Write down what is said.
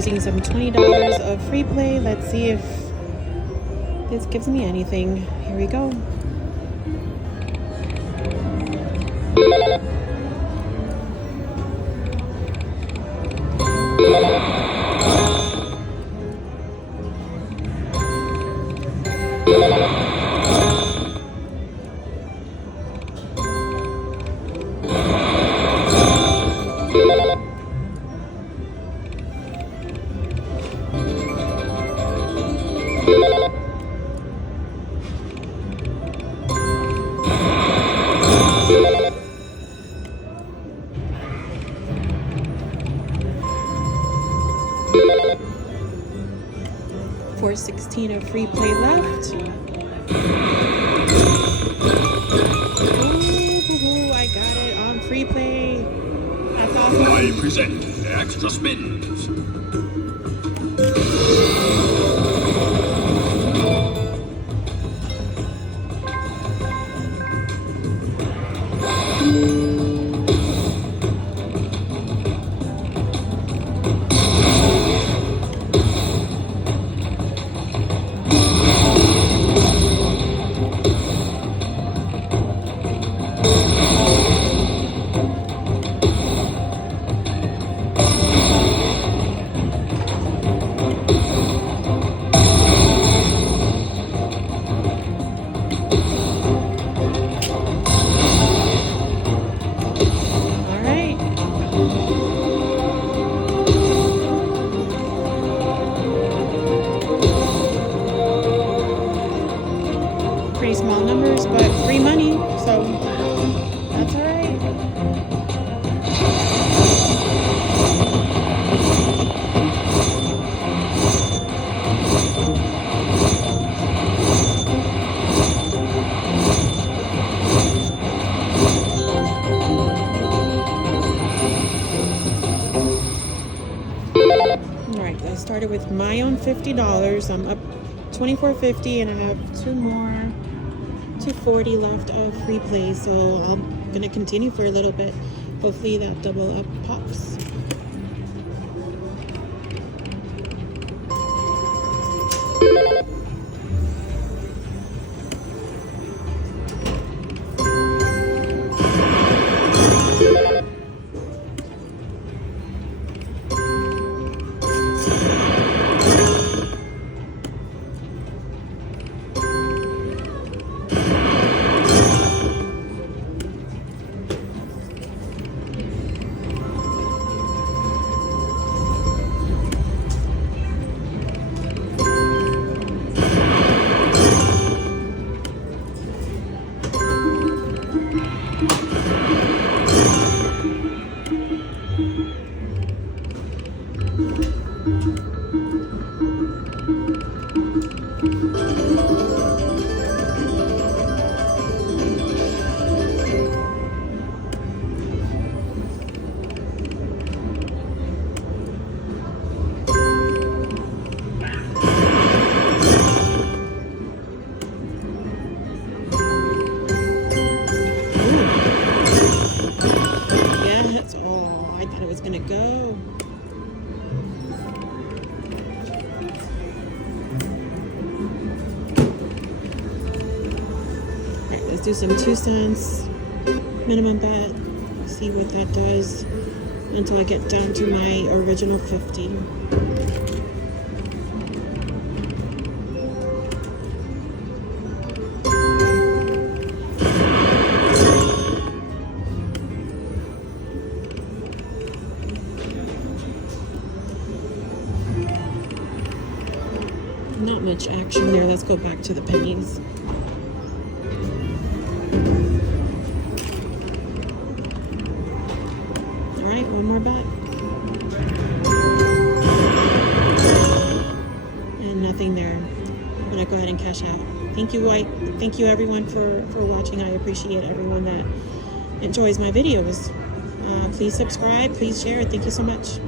using some $20 of free play. Let's see if this gives me anything. Here we go. $4.16 of free play left. Ooh, I got it on free play. That's awesome. I present Extra Spins. Pretty small numbers, but free money, so that's all right. All right, I started with my own $50. I'm up $24.50, and I have $240 left of free play, so I'm gonna continue for a little bit. Hopefully that double up pops. Gonna go. All right, let's do some 2 cents minimum bet. See what that does until I get down to my original 50. Not much action there. Let's go back to the pennies. All right, one more bet. And nothing there. I'm gonna go ahead and cash out. Thank you, White. Thank you, everyone, for watching. I appreciate everyone that enjoys my videos. Please subscribe. Please share. Thank you so much.